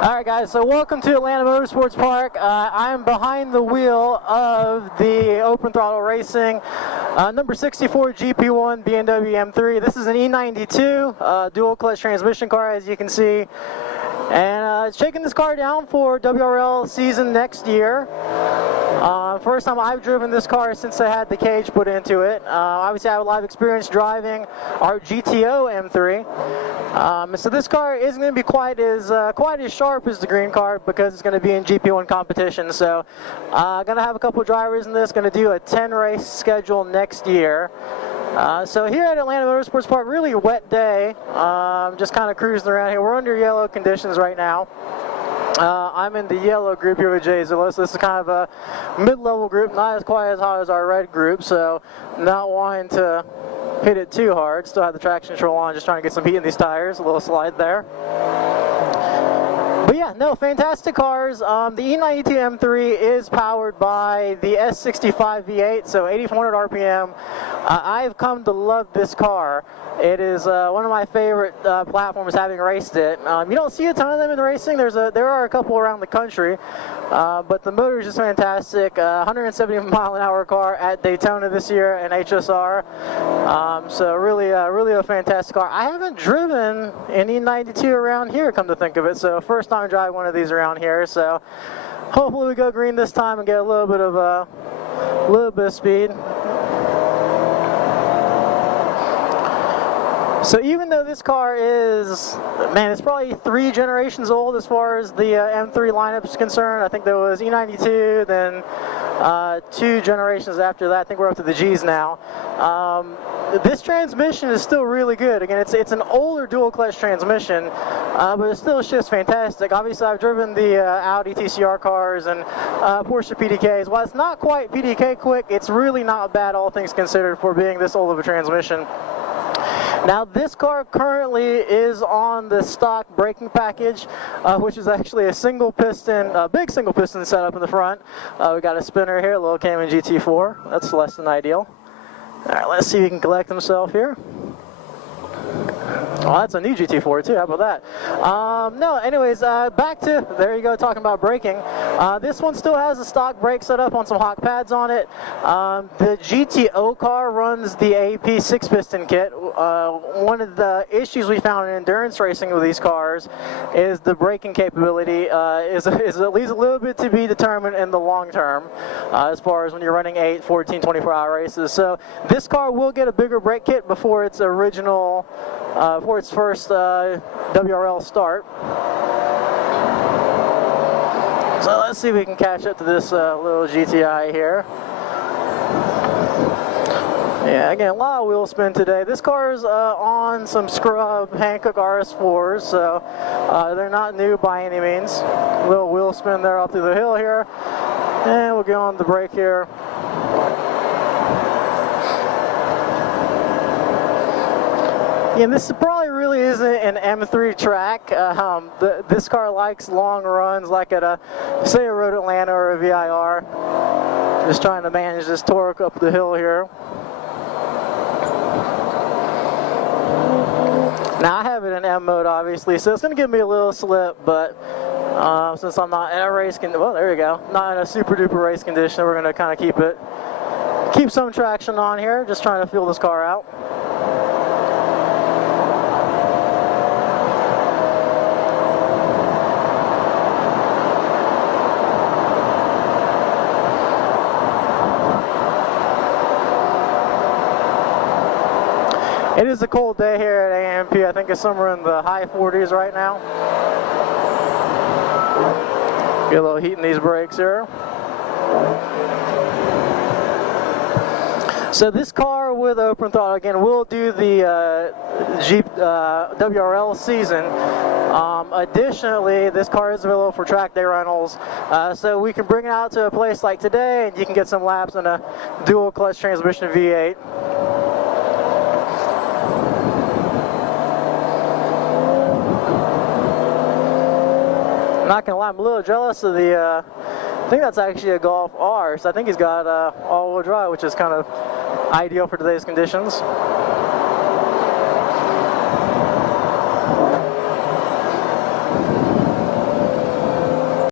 Alright guys, so welcome to Atlanta Motorsports Park. I'm behind the wheel of the Open Throttle Racing number 64 GP1 BMW M3. This is an E92 dual clutch transmission car, as you can see. And shaking this car down for WRL season next year. First time I've driven this car since I had the cage put into it. Obviously I have a lot of experience driving our GTO M3. So this car isn't going to be quite as sharp as the green car because it's going to be in GP1 competition. So going to have a couple drivers in this, going to do a 10 race schedule next year. So here at Atlanta Motorsports Park, really wet day, just kind of cruising around here. We're under yellow conditions right now. I'm in the yellow group here with Jzilla, so this is kind of a mid-level group, not as quite as hot as our red group, so not wanting to hit it too hard. Still have the traction control on, just trying to get some heat in these tires. A little slide there. But yeah, no, fantastic cars. The E92 M3 is powered by the S65 V8, so 8,400 RPM. I've come to love this car. It is one of my favorite platforms, having raced it. You don't see a ton of them in racing. There are a couple around the country, but the motor is just fantastic. 170 mile an hour car at Daytona this year in HSR. So really a fantastic car. I haven't driven an E92 around here, come to think of it. So first time driving one of these around here. So hopefully we go green this time and get a little bit of speed. So even though this car is, man, it's probably 3 generations old as far as the M3 lineup is concerned. I think there was E92, then 2 generations after that. I think we're up to the G's now. This transmission is still really good. Again, it's an older dual clutch transmission, but it still shifts fantastic. Obviously, I've driven the Audi TCR cars and Porsche PDKs. While it's not quite PDK quick, it's really not bad, all things considered, for being this old of a transmission. Now this car currently is on the stock braking package, which is actually a big single piston setup in the front. We got a spinner here, a little Cayman GT4. That's less than ideal. All right, let's see if he can collect himself here. Oh, that's a new GT4 too, how about that? No, anyways, back to, there you go, talking about braking. This one still has a stock brake set up on some hawk pads on it. The GTO car runs the AP 6-piston kit. One of the issues we found in endurance racing with these cars is the braking capability is at least a little bit to be determined in the long term, as far as when you're running 8, 14, 24-hour races. So this car will get a bigger brake kit before its original, for its first WRL start. So let's see if we can catch up to this little GTI here. Yeah, again, a lot of wheel spin today. This car is on some scrub Hankook RS4s, so they're not new by any means. A little wheel spin there up through the hill here. And we'll get on the brake here. Yeah, this probably really isn't an M3 track. This car likes long runs, like at say a Road Atlanta or a VIR. Just trying to manage this torque up the hill here. Now I have it in M mode, obviously, so it's going to give me a little slip, but since I'm not in a race condition, well, there you go, not in a super duper race condition, we're going to kind of keep some traction on here, just trying to feel this car out. It is a cold day here at AMP. I think it's somewhere in the high 40s right now. Get a little heat in these brakes here. So this car with open throttle, again, will do the WRL season. Additionally, this car is available for track day rentals, so we can bring it out to a place like today and you can get some laps in a dual clutch transmission V8. Not gonna lie, I'm a little jealous of the, I think that's actually a Golf R, so I think he's got all-wheel drive, which is kind of ideal for today's conditions.